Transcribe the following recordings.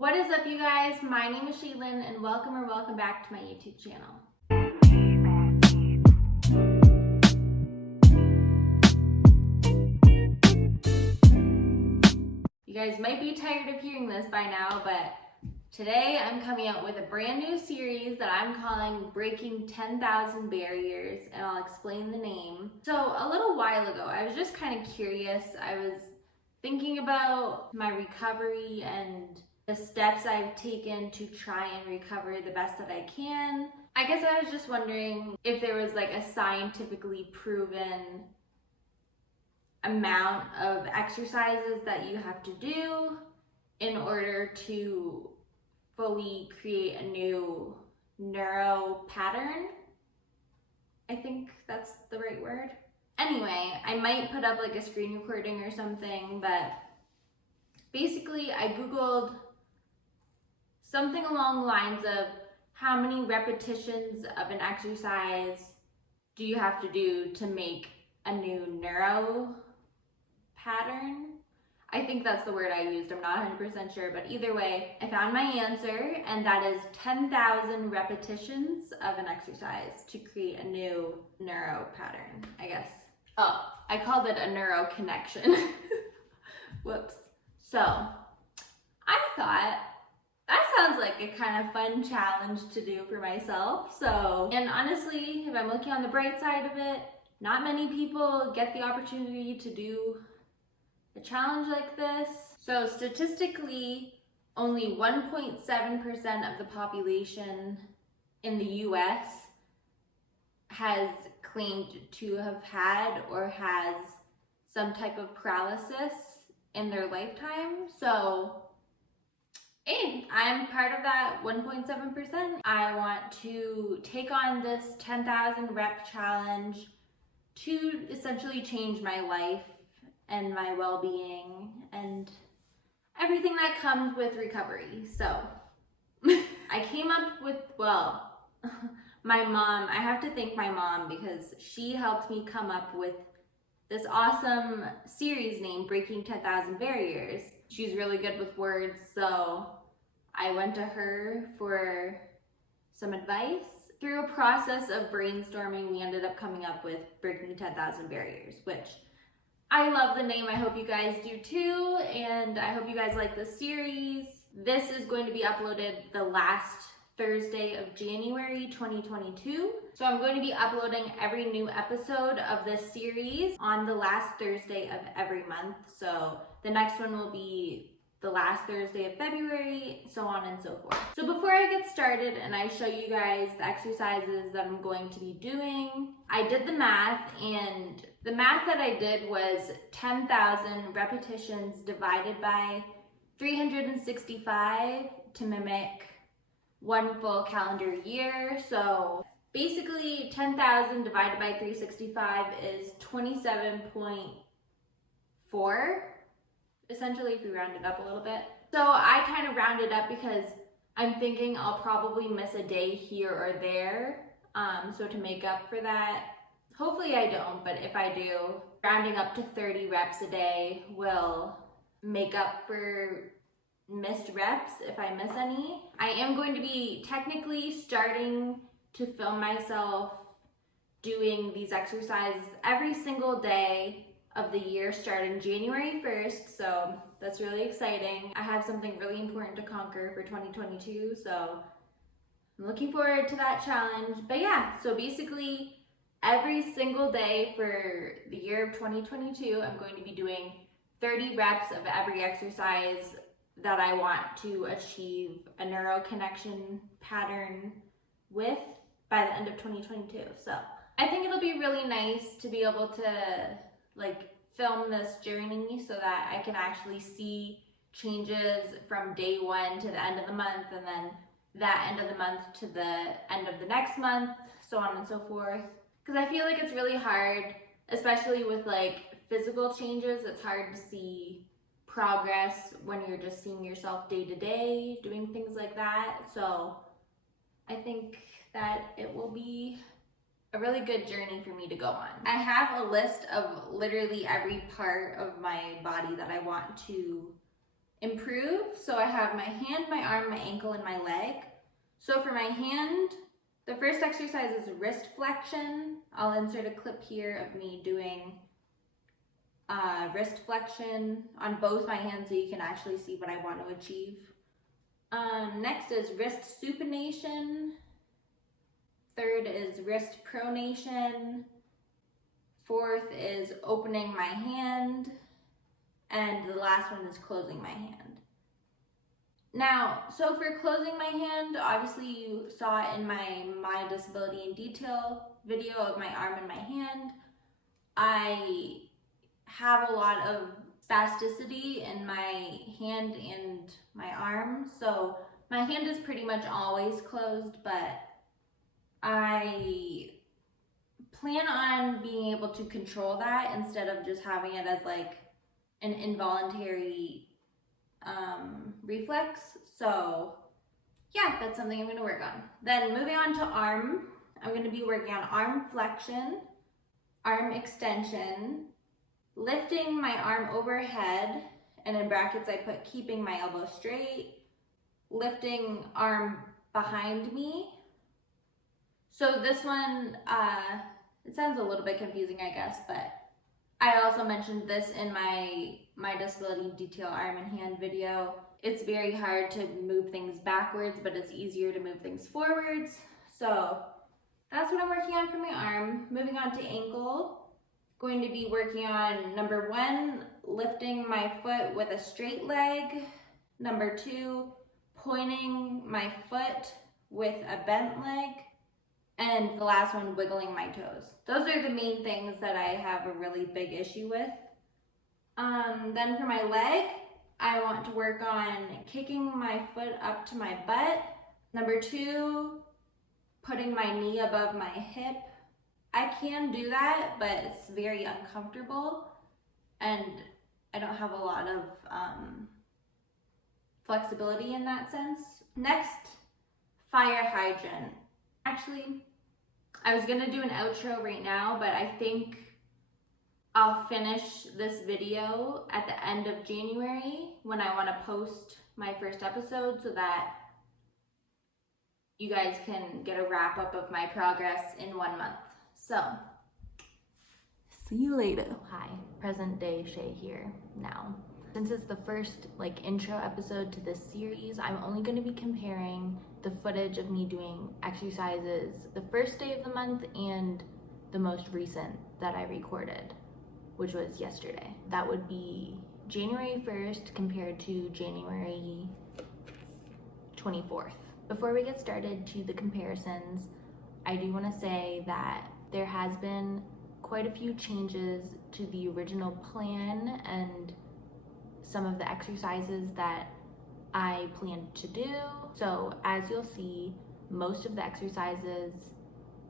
What is up, you guys? My name is Shaelyn and welcome back to my YouTube channel. You guys might be tired of hearing this by now, but today I'm coming out with a brand new series that I'm calling Breaking 10,000 Barriers, and I'll explain the name. So a little while ago, I was just kind of curious. I was thinking about my recovery and the steps I've taken to try and recover the best that I can. I guess I was just wondering if there was like a scientifically proven amount of exercises that you have to do in order to fully create a new neuro pattern. I think that's the right word. Anyway, I might put up like a screen recording or something, but basically I Googled something along the lines of how many repetitions of an exercise do you have to do to make a new neuro pattern? I think that's the word I used. I'm not 100% sure, but either way, I found my answer, and that is 10,000 repetitions of an exercise to create a new neuro pattern, I guess. Oh, I called it a neuro connection. Whoops. So, I thought that sounds like a kind of fun challenge to do for myself. So, and honestly, if I'm looking on the bright side of it, not many people get the opportunity to do a challenge like this. So statistically, only 1.7% of the population in the US has claimed to have had or has some type of paralysis in their lifetime. So, hey, I'm part of that 1.7%. I want to take on this 10,000 rep challenge to essentially change my life and my well-being and everything that comes with recovery. So I came up with, well, my mom, I have to thank my mom because she helped me come up with this awesome series named Breaking 10,000 Barriers. She's really good with words, so I went to her for some advice. Through a process of brainstorming, we ended up coming up with Breaking 10,000 Barriers, which I love the name. I hope you guys do too, and I hope you guys like this series. This is going to be uploaded the last Thursday of January 2022. So I'm going to be uploading every new episode of this series on the last Thursday of every month. So the next one will be the last Thursday of February, so on and so forth. So before I get started and I show you guys the exercises that I'm going to be doing, I did the math, and the math that I did was 10,000 repetitions divided by 365 to mimic one full calendar year. So basically 10,000 divided by 365 is 27.4. essentially, if we round it up a little bit. So I kind of rounded up because I'm thinking I'll probably miss a day here or there. So to make up for that, hopefully I don't, but if I do, rounding up to 30 reps a day will make up for missed reps if I miss any. I am going to be technically starting to film myself doing these exercises every single day of the year starting January 1st, so that's really exciting. I have something really important to conquer for 2022, so I'm looking forward to that challenge. But yeah, so basically every single day for the year of 2022, I'm going to be doing 30 reps of every exercise that I want to achieve a neuro connection pattern with by the end of 2022. So I think it'll be really nice to be able to like film this journey so that I can actually see changes from day one to the end of the month, and then that end of the month to the end of the next month, so on and so forth. Because I feel like it's really hard, especially with like physical changes, it's hard to see progress when you're just seeing yourself day to day doing things like that. So I think that it will be a really good journey for me to go on. I have a list of literally every part of my body that I want to improve. So I have my hand, my arm, my ankle, and my leg. So for my hand, the first exercise is wrist flexion. I'll insert a clip here of me doing wrist flexion on both my hands so you can actually see what I want to achieve. Next is wrist supination. Third is wrist pronation. Fourth is opening my hand. And the last one is closing my hand. Now, so for closing my hand, obviously you saw it in my disability in detail video of my arm and my hand. I have a lot of spasticity in my hand and my arm, so my hand is pretty much always closed, but I plan on being able to control that instead of just having it as like an involuntary reflex. So yeah, that's something I'm going to work on. Then moving on to arm, I'm going to be working on arm flexion, arm extension, lifting my arm overhead, and in brackets I put keeping my elbow straight, lifting arm behind me. So this one, it sounds a little bit confusing, I guess, but I also mentioned this in my disability detail arm and hand video. It's very hard to move things backwards, but it's easier to move things forwards. So that's what I'm working on for my arm. Moving on to ankle, going to be working on number 1, lifting my foot with a straight leg. Number 2, pointing my foot with a bent leg. And the last one, wiggling my toes. Those are the main things that I have a really big issue with. Then for my leg, I want to work on kicking my foot up to my butt. Number 2, putting my knee above my hip. I can do that, but it's very uncomfortable and I don't have a lot of flexibility in that sense. Next, fire hydrant. Actually, I was gonna do an outro right now, but I think I'll finish this video at the end of January when I want to post my first episode so that you guys can get a wrap up of my progress in 1 month. So, see you later. Hi, present day Shay here now. Since it's the first intro episode to this series, I'm only going to be comparing the footage of me doing exercises the first day of the month and the most recent that I recorded, which was yesterday. That would be January 1st compared to January 24th. Before we get started to the comparisons, I do want to say that there has been quite a few changes to the original plan and some of the exercises that I planned to do. So as you'll see, most of the exercises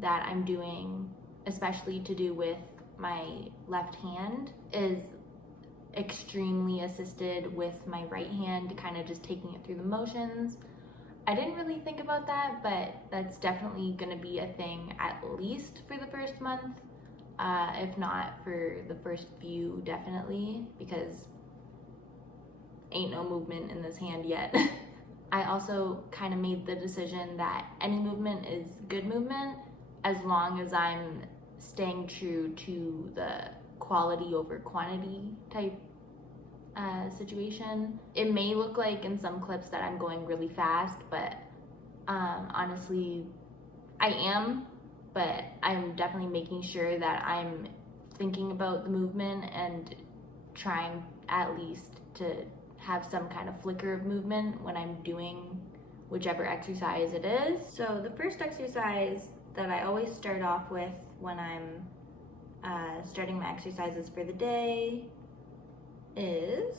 that I'm doing, especially to do with my left hand, is extremely assisted with my right hand, kind of just taking it through the motions. I didn't really think about that, but that's definitely gonna be a thing at least for the first month, if not for the first few, definitely, because ain't no movement in this hand yet. I also kind of made the decision that any movement is good movement as long as I'm staying true to the quality over quantity type situation. It may look like in some clips that I'm going really fast, but honestly, I am, but I'm definitely making sure that I'm thinking about the movement and trying at least to have some kind of flicker of movement when I'm doing whichever exercise it is. So the first exercise that I always start off with when I'm starting my exercises for the day is,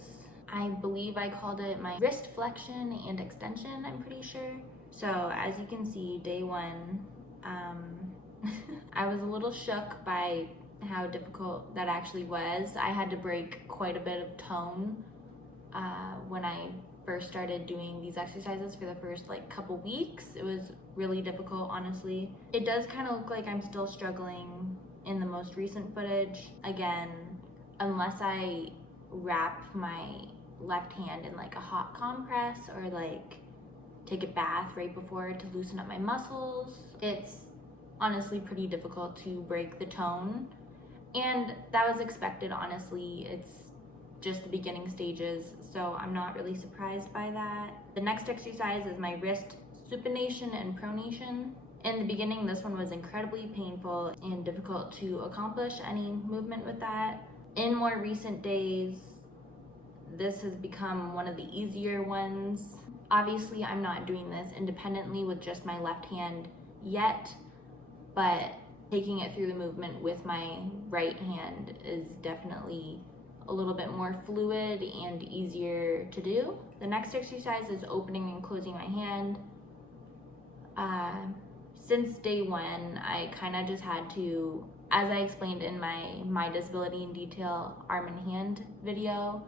I believe I called it my wrist flexion and extension, I'm pretty sure. So as you can see, day 1, I was a little shook by how difficult that actually was. I had to break quite a bit of tone when I first started doing these exercises for the first couple weeks. It was really difficult, honestly. It does kind of look like I'm still struggling in the most recent footage. Again, unless I wrap my left hand in like a hot compress or like take a bath right before to loosen up my muscles. It's honestly pretty difficult to break the tone, and that was expected, honestly. It's just the beginning stages, so I'm not really surprised by that. The next exercise is my wrist supination and pronation. In the beginning, this one was incredibly painful and difficult to accomplish any movement with that. In more recent days, this has become one of the easier ones. Obviously, I'm not doing this independently with just my left hand yet, but taking it through the movement with my right hand is definitely a little bit more fluid and easier to do. The next exercise is opening and closing my hand. Since day one, I kind of just had to, as I explained in my disability in detail arm and hand video,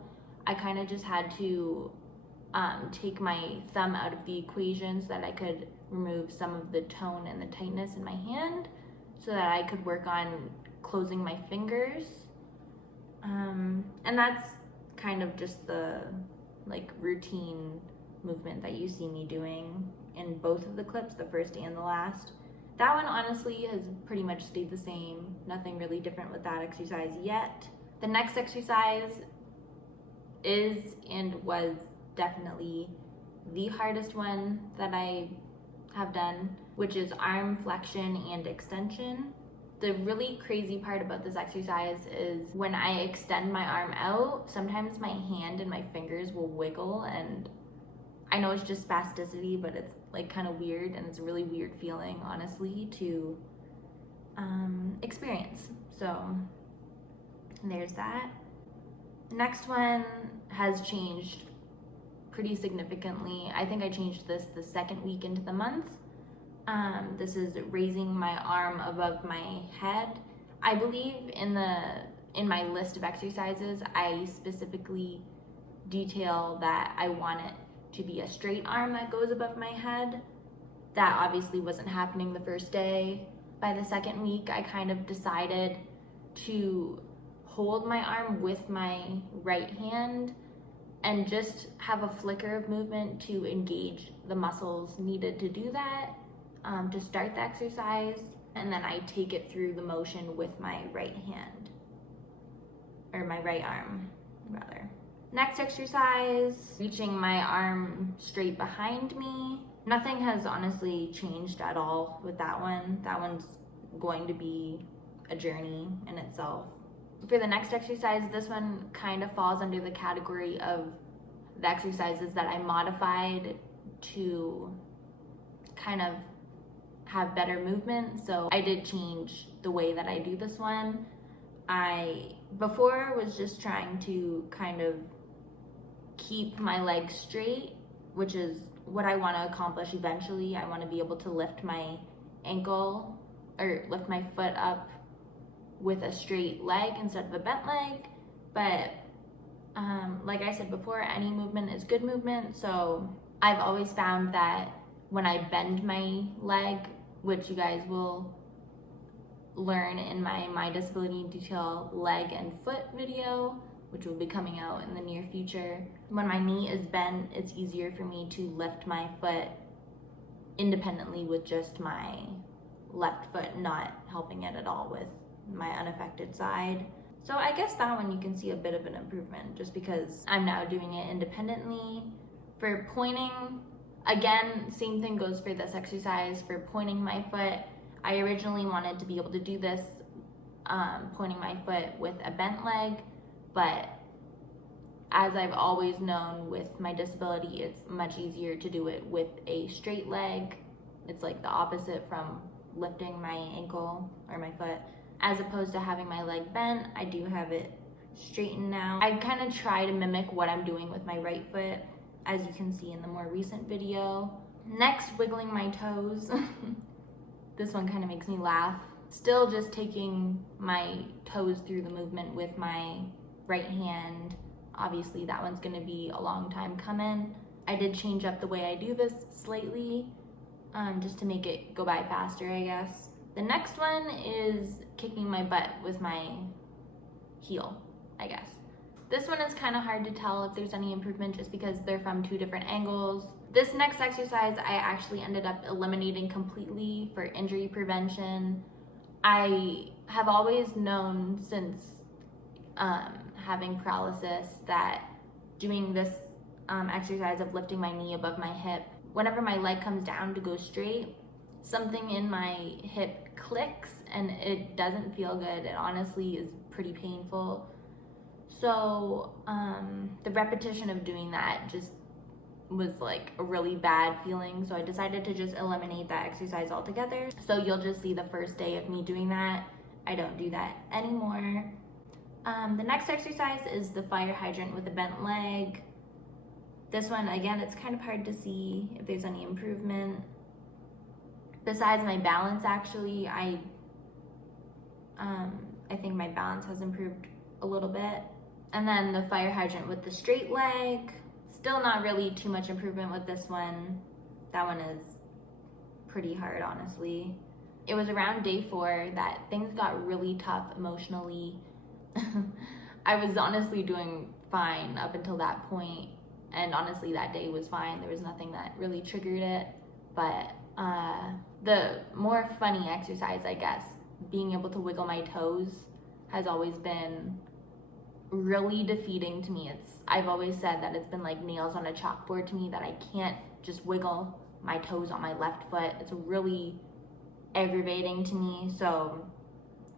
I kind of just had to take my thumb out of the equation so that I could remove some of the tone and the tightness in my hand so that I could work on closing my fingers. And that's kind of just the like routine movement that you see me doing in both of the clips, the first and the last. That one honestly has pretty much stayed the same. Nothing really different with that exercise yet. The next exercise is and was definitely the hardest one that I have done, which is arm flexion and extension. The really crazy part about this exercise is when I extend my arm out, sometimes my hand and my fingers will wiggle, and I know it's just spasticity, but it's like kind of weird, and it's a really weird feeling, honestly, to experience. So there's that. The next one has changed pretty significantly. I think I changed this the second week into the month. This is raising my arm above my head. I believe in my list of exercises, I specifically detail that I want it to be a straight arm that goes above my head. That obviously wasn't happening the first day. By the second week, I kind of decided to hold my arm with my right hand and just have a flicker of movement to engage the muscles needed to do that, to start the exercise, and then I take it through the motion with my right hand, or my right arm, rather. Next exercise, reaching my arm straight behind me. Nothing has honestly changed at all with that one. That one's going to be a journey in itself. For the next exercise, this one kind of falls under the category of the exercises that I modified to kind of have better movement. So I did change the way that I do this one. I before was just trying to kind of keep my legs straight, which is what I want to accomplish eventually. I want to be able to lift my ankle or lift my foot up with a straight leg instead of a bent leg. But like I said before, any movement is good movement. So I've always found that when I bend my leg, which you guys will learn in my disability in detail leg and foot video, which will be coming out in the near future. When my knee is bent, it's easier for me to lift my foot independently with just my left foot, not helping it at all with my unaffected side. So I guess that one you can see a bit of an improvement just because I'm now doing it independently. For pointing, again, same thing goes for this exercise. For pointing my foot, I originally wanted to be able to do this pointing my foot with a bent leg, but as I've always known with my disability, it's much easier to do it with a straight leg. It's like the opposite from lifting my ankle or my foot. As opposed to having my leg bent, I do have it straightened now. I kind of try to mimic what I'm doing with my right foot, as you can see in the more recent video. Next, wiggling my toes. This one kind of makes me laugh. Still just taking my toes through the movement with my right hand. Obviously that one's gonna be a long time coming. I did change up the way I do this slightly, just to make it go by faster, I guess. The next one is kicking my butt with my heel, I guess. This one is kind of hard to tell if there's any improvement just because they're from 2 different angles. This next exercise I actually ended up eliminating completely for injury prevention. I have always known since having paralysis that doing this exercise of lifting my knee above my hip, whenever my leg comes down to go straight, something in my hip clicks and it doesn't feel good. It honestly is pretty painful. So the repetition of doing that just was like a really bad feeling. So I decided to just eliminate that exercise altogether. So you'll just see the first day of me doing that. I don't do that anymore. The next exercise is the fire hydrant with a bent leg. This one, again, it's kind of hard to see if there's any improvement. Besides my balance, actually, I think my balance has improved a little bit. And then the fire hydrant with the straight leg. Still not really too much improvement with this one. That one is pretty hard, honestly. It was around day 4 that things got really tough emotionally. I was honestly doing fine up until that point, and honestly that day was fine. There was nothing that really triggered it, but the more funny exercise, I guess, being able to wiggle my toes has always been really defeating to me. I've always said that it's been like nails on a chalkboard to me, that I can't just wiggle my toes on my left foot. It's really aggravating to me. So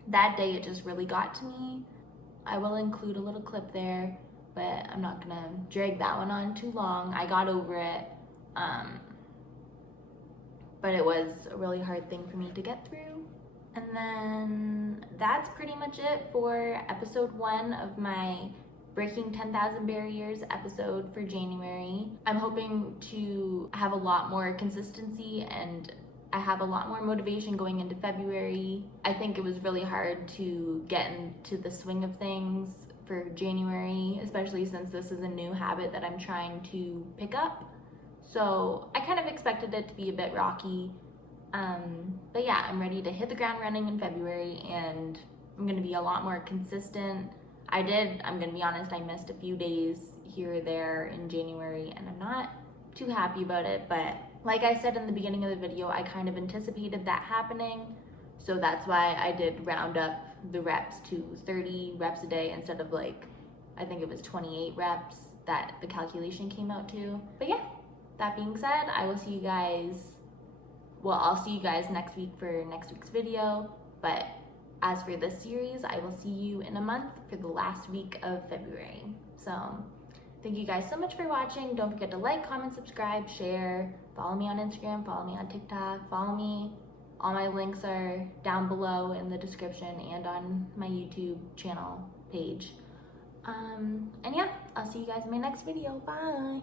that day it just really got to me. I will include a little clip there, but I'm not gonna drag that one on too long. I got over it, but it was a really hard thing for me to get through. And then that's pretty much it for episode 1 of my Breaking 10,000 Barriers episode for January. I'm hoping to have a lot more consistency, and I have a lot more motivation going into February. I think it was really hard to get into the swing of things for January, especially since this is a new habit that I'm trying to pick up. So I kind of expected it to be a bit rocky. But yeah, I'm ready to hit the ground running in February, and I'm gonna be a lot more consistent. I'm gonna be honest, I missed a few days here or there in January, and I'm not too happy about it, but like I said in the beginning of the video, I kind of anticipated that happening. So that's why I did round up the reps to 30 reps a day instead of like, I think it was 28 reps that the calculation came out to. But yeah, that being said, I'll see you guys next week for next week's video. But as for this series, I will see you in a month for the last week of February. So thank you guys so much for watching. Don't forget to like, comment, subscribe, share, follow me on Instagram, follow me on TikTok, follow me. All my links are down below in the description and on my YouTube channel page. And yeah, I'll see you guys in my next video. Bye.